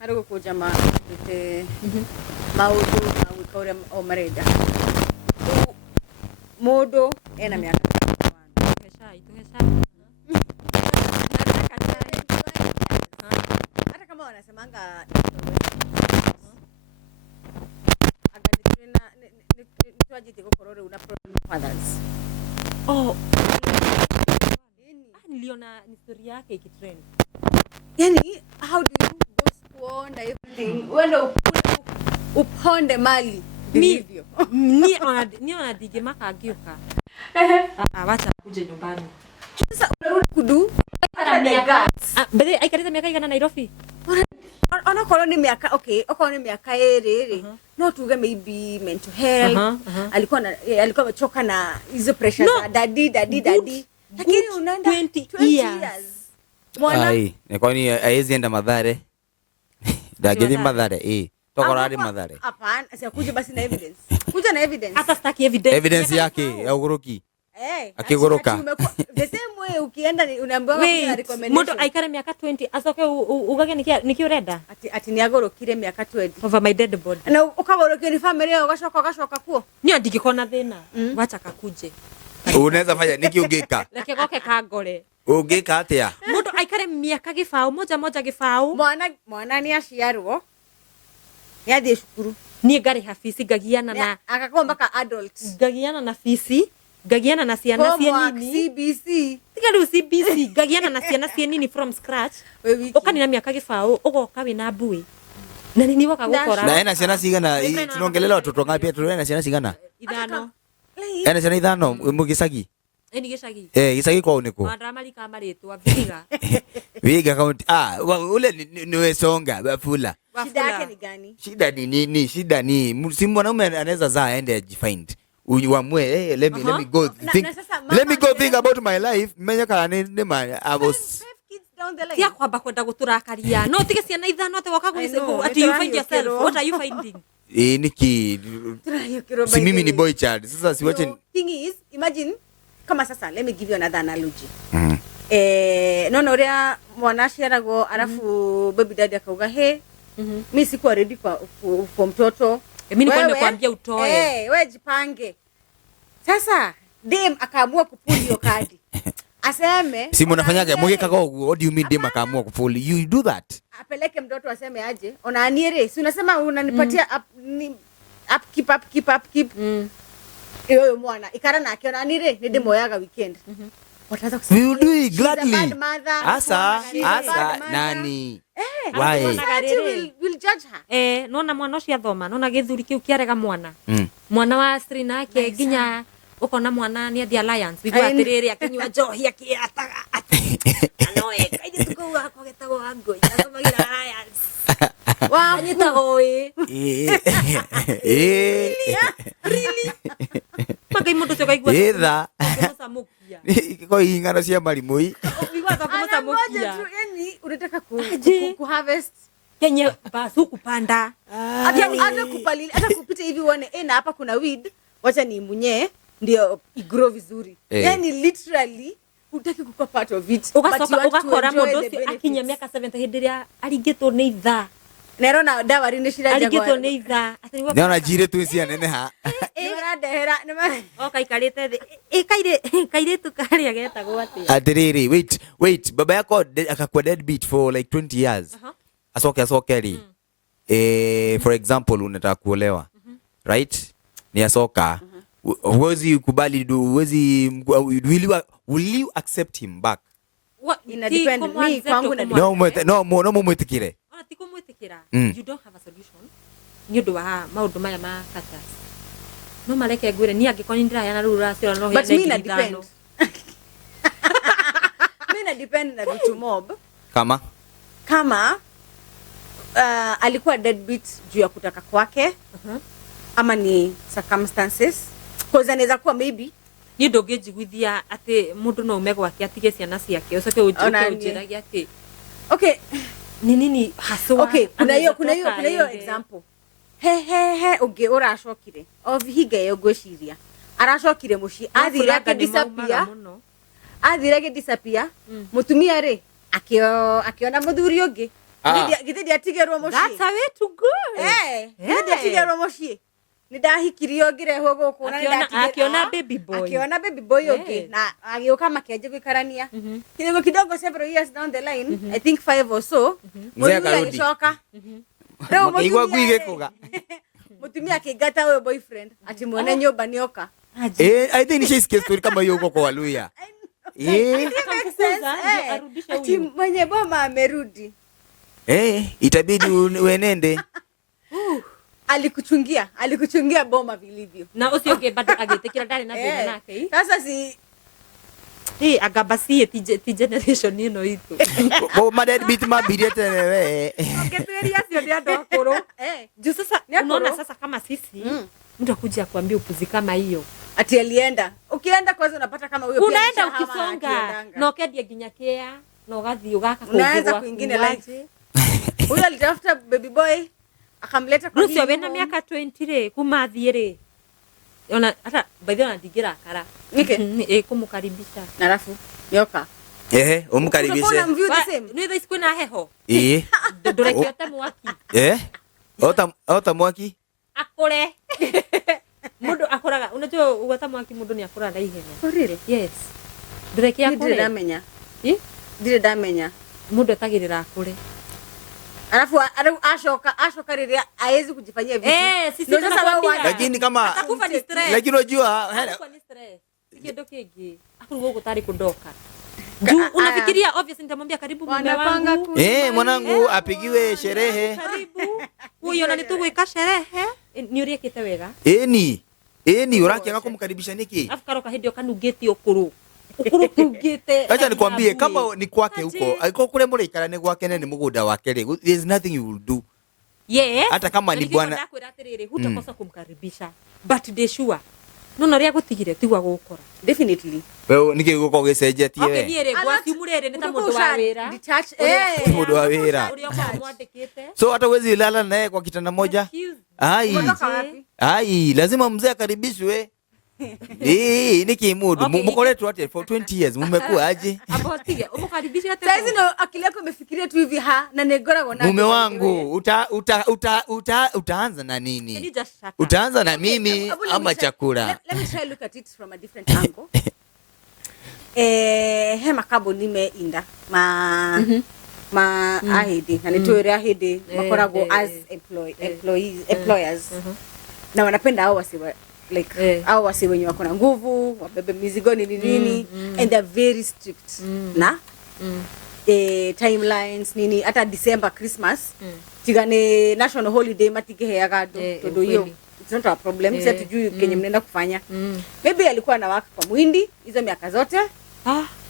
Arugo kujama ite maudu mawikore o mareda. Modo ena miaka. Hata kama wanasemanga aganituna nitwaje korore una problem with fathers. Oh. Niliona historia yake ikitrend. Yani how do you go squander everything? Wenda uponde mali ndivyo. Ni ona DJ Maka agioka. Wacha kuje nyumbani. Sasa unarudi kudu hata miaka. Bale aikareta miaka igana Nairobi. Ona koloni miaka okay, okoni miaka ere. No tuge maybe mental health. Alikuwa amechoka na hizo pressure za daddy. Lakini unaenda 20 years. Mwana ai ni kwani haiwezi enda Mathare dagethi Mathare tokorari Mathare hapana asikuja basi na evidence kuja na evidence hata staki evidence yake ya uguruki akiguruka the same way ukienda unaambiwa kuna recommendation mtu aikare miaka 20 asoke ugage nikiurenda ati ni agorokire miaka 20 over my dead body na ukagorokire ni family yao ugashoka kuo ni ndikikona thina wacha kakuje unaweza fanya niki ungika leke goke kagore ungika atia mtu aikare miaka gifao moja gifao mwana ni aciarwo yathi cukuru ni ngari hafisi gagiana na akakuwa mpaka adults gagiana na fisi gagiana na ciana cienini CBC tigaru CBC gagiana na ciana cienini from scratch ukani na miaka gifao ugoka wina mbui na nini waka gukora na ena ciana cigana tunongelela watoto ngapi tunaona ciana cigana ithano ena ciana ithano mugicagi eni gicagi gicagi kwao niko Wandamarika maritwa Vihiga county ule niwe songa bafula shida yake ni gani shida ni nini shida ni si mwanaume anaweza zaa aende ajifind uamue let me go think let me go think about my life menyaka ni man I was tia kwamba kwenda guturakaria no tige ciana ithano te waka guicu ati you find yourself what are you finding niki si mimi ni boy child sasa siwache thing is imagine kama sasa let me give you another analogy nono ria mwana ciaragwo arafu baby daddy akauga he mimi sikuwa ready for mtoto mimi nilikuwa nimekwambia utoe wewe jipange sasa dem akaamua kupuli hiyo kadi aseme si mnafanyaga mugekaga uguo what do you mean dem akaamua kupuli you do that apeleke mtoto aseme aje onaaniere si unasema unanipatia upkeep iyo mwana ikara na akiona nire ni demo yaga weekend wataanza kusema we will do it gladly asa nani why will judge her nona mwana ucio athoma nona githuri kiu kiarega mwana mwana wa Strina yake nginya ukona mwana ni the alliance wigwa atiriri akinywa njohi akiataga anoe kaidi tuko wako getago wangu yasomagira alliance wa nyitago really magai mundu cio kaigwa etha musamukia ko ingano cia marimui wigwa ta musamukia yani unataka ku harvest kenye basu kupanda hata kupalili hata kupita hivi uone na hapa kuna weed wacha ni munye ndio igrow vizuri yani literally utaki kukuwa part of it ugasoka ugakora mundu akinya miaka 70 hindiria aringitwo ni itha nero na dawa rinde shiraja aringitwo ni itha nona jire tu cia nene ha ndehera okaikarite thi kaire tukaria getagwo atia atiriri wait baba yako akakwa deadbeat for like 20 years asoke ri for example unataka kuolewa right ni asoka huwezi kubali will you accept him back ina depend me kwangu na no mumwitikire tikumwitikira you don't have a solution ni undu wa maundu maya ma kata no mareke ngwire ni angikoni ndiraya na rura cio no but me na depend me na depend na vitu mob kama alikuwa deadbeat juu ya kutaka kwake ama ni circumstances cause anaweza kuwa maybe ni ndungijiguithia ati mundu no umegwa ki atige ciana ciake ucoke ujiragia ati okay ni nini haswa okay kuna hiyo example he unge uracokire higa yo gwiciria aracokire muci athire disappear mutumia ri akiona muthuri ungi githidi atigerwo muci. That's a way to go. Githidi atigerwo muci. Nidahikirio ngirehwo guku na akiona baby boy. Akiona baby boy ungi na agioka makianjia guikarania. Kidogo kidogo several years down the line, I think 5 or so. Mzee alichoka. Leo mutumia gwige kuga. Mutumia akigata huyo boyfriend ati muone nyumba nioka. I think nishisikia story kama hiyo huko kwa Waluya. Ati mwenye boma amerudi. Itabidi uenende. Alikuchungia boma vilivyo. Na usioge bado agetekira ndani na bena nake. Sasa si agabasie ti generation ino itu. Bo deadbeat mabirie tene we. Ongeteria sio ndio ndo akoro. Juu sasa unaona sasa kama sisi mtu akuja kuambia upuzi kama hiyo. Ati alienda. Ukienda kwanza unapata kama huyo pia unaenda ukisonga. Na ukedia ginyakea, na ugathi ugaka kugwa. Unaanza kuingine life. Huyo alitafuta baby boy akamleta kwa Lucio wena miaka 20 re kumathiere. Ona hata baadhi wanatingira akara. Kumukaribisha. Na alafu nyoka. Umkaribishe. Ni thai siku na heho. Ndorekiota mwaki. Ota mwaki. Akore. Mundu akoraga unajua ugota mwaki mundu ni akora na ihenya. For real? Yes. Ndorekia akore. Ndire damenya. Mundu atagirira akore. Alafu ashoka riria aezi kujifanyia vitu. Sisi tunakwambia. Lakini kama atakufa ni stress. Lakini unajua atakufa ni stress. Kidogo kingi. Akurugo kutari kudoka. Juu unafikiria obviously nitamwambia karibu mume wangu. Mwanangu apigiwe sherehe. Karibu. Huyo na nitugwika sherehe. Ni uriekite wega. Ni urakiaga kumkaribisha niki. Afukaroka hindi okanugeti okuru. Ukuru kugite. Acha nikwambie kama ni kwake huko. Aiko kule muri ikara ni gwake ni mugunda wake ri. There is nothing you will do. Yes. Hata kama ni bwana. Nakwira atiriri hutakosa kumkaribisha. But they sure. No ria gutigire tigwa gukora. Definitely. Wewe niki guko gicenjetie we. Okay niere gwati murere ni ta mundu wa wira. Detach. Mundu wa wira. So hata wezi lala naye kwa kitanda moja. Ai, lazima mzee akaribishwe. Niki mudu mkoletu ate for 20 years mmekuwa aje? Abotiga umukaribisha hata. Sasa ndo akili yako imefikiria tu hivi na negora gona. Mume wangu utaanza na nini? Utaanza na mimi ama chakula? Let me try look at it from a different angle. Hema kabo nimeinda ma ahidi na nitoere ahidi makorago as employers. Na wanapenda hao wasiwa like hao wasi wenye wako na nguvu, wabebe mizigo nini and they're very strict na timelines nini hata December Christmas tigane national holiday matigeheaga ndo hiyo it's not a problem sasa tujui kenye mnaenda kufanya. Maybe alikuwa na waka kwa Muhindi hizo miaka zote.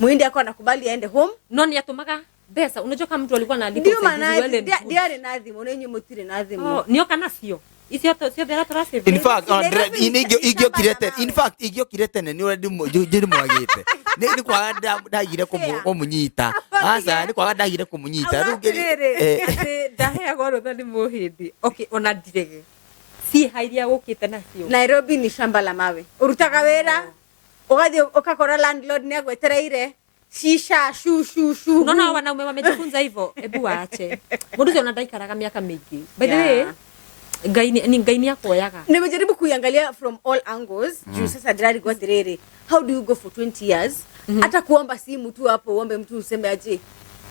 Muhindi alikuwa anakubali aende home. Noni yatumaga pesa unajua kama mtu alikuwa analipa diare nathi monenye mutire nathi mo nio kana sio isio thera trase. In fact igio kirete ni already jiri mwagite ni kwa ndagire kumunyita asa ni kwa ndagire kumunyita rugiri ndahe goro thani Muhindi. Okay ona direge si hairia gukite nacio. Nairobi ni shamba la mawe urutaga wera ugathi ukakora landlord ni agwetereire shisha shu. Unaona wanaume wamejifunza hivyo. Hebu waache. Mundu sio unadaikaraga miaka mingi. By the way, ngaini yako yaga. Nimejaribu kuiangalia from all angles. Juu sasa dirari kwa tirere. How do you go for 20 years? Hata kuomba simu tu hapo uombe mtu useme aje.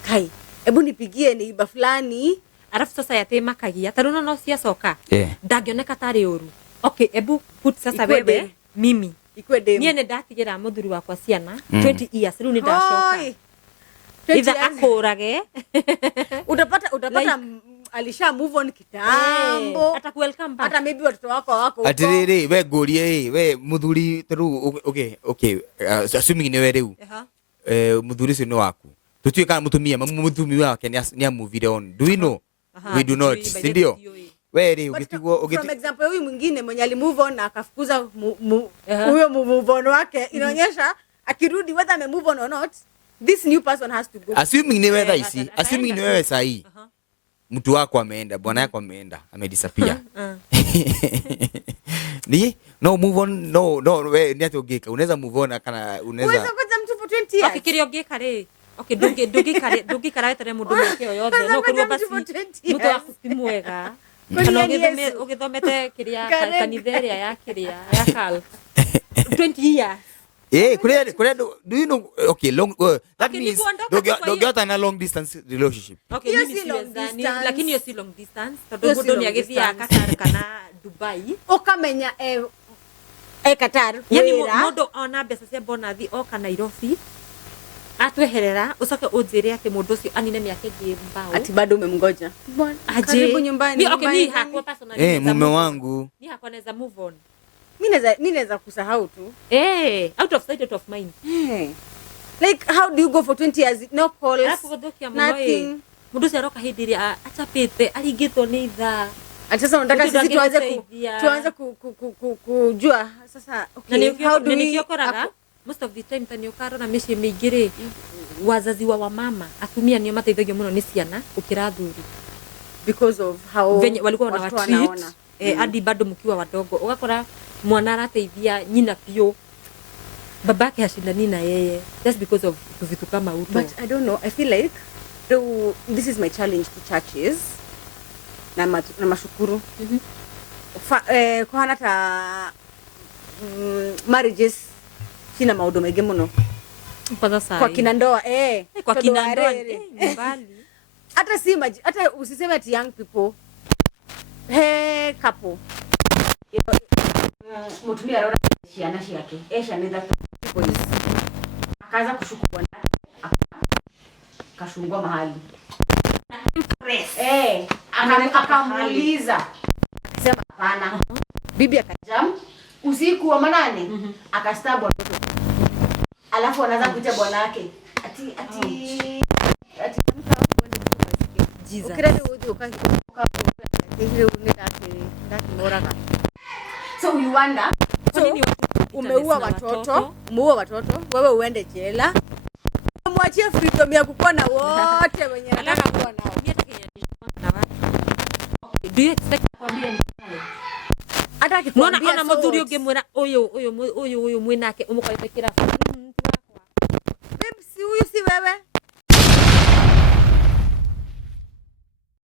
Kai, hebu nipigie ni iba fulani. Alafu sasa yatema kagia. Taruno no cia soka. Ndangioneka tari uru. Okay, hebu put sasa wewe mimi. Niye ne ndatigira muthuri wakwa ciana 20 years riu ni ndacoka. Either akurage utapata like, alisha move on kitambo hata welcome back hata maybe watoto wako huko. Atiriri we ngurie we muthuri riu okay assuming ni we riu muthuri cio ni waku tutuika mutumia mutumia wake ni amuvire on. Do we know? We do not. Sindio? Weri ukitigwo from example huyu mwingine mwenye ali move on na akafukuza huyo move on wake inaonyesha akirudi whether ame move on or not this new person has to go. Assuming ni wewe isi assuming ni wewe sahi mtu wako ameenda bwana yako ameenda amedisappear ni no move on no wewe ni ati ugeka unaweza move on kana unaweza kuja mtu for 20 years akikiria ugeka re Okay, dogi kara tere mundu make oyothe no kurwa basi mutu akutimwega kana ugithomete kiria kanitha ya kiria ya kal 20 years. Do you know? Okay, that means don't get a long distance relationship. Okay, mimi siwezani, lakini yo si long distance. Todo mundo ni agithia Qatar kana Dubai. Okamenya Qatar. Yani mundu ona mbeca cia bonathi oka Nairobi. Atweherera ucoke unjire ati mundu ucio anine miaka ingi mbao. Ati bado umemngoja. Karibu nyumbani. Okay, ni hakwa personally. Mume wangu. Ni hakwa naweza move on. Mimi naweza kusahau tu. Out of sight, out of mind. Like how do you go for 20 years no calls? Nothing. Mundu cio aroka hindi ria achapite aringitwo ni tha. Ati sasa unataka sisi tuanze kujua sasa okay how do we most of the time tani ukarona mici mingire wazazi wa mama atumia nio mateithagio muno ni ciana ukira thuri because of how walikuwa wanawatreat hadi bado mkiwa wadogo ugakora mwana arateithia nyina pio babake hashindani na yeye just because of vitu kama uto. But I don't know, I feel like this is my challenge to churches na mashukuru kwa hata marriages sina maudo mege muno kwa kina ndoa kwa kina ndoa mbali hata si hata usiseme ati young people couple mutumia rora shiana yake shaneza polisi akaanza kushuku bwana akashungwa mahali akamuuliza akasema hapana bibi akajam usiku wa manane akastabwa mtoto alafu anaanza kuita bwana yake ati Jesus ukirani udi ukangi so you wonder umeua watoto wewe uende jela mwachie freedom ya kukuwa na wote wenye anataka kuwa nao. Do you expect kwambia hata akikwambia ona muthuri ungemwira uyu mwinake umukaite kira babe si huyu si wewe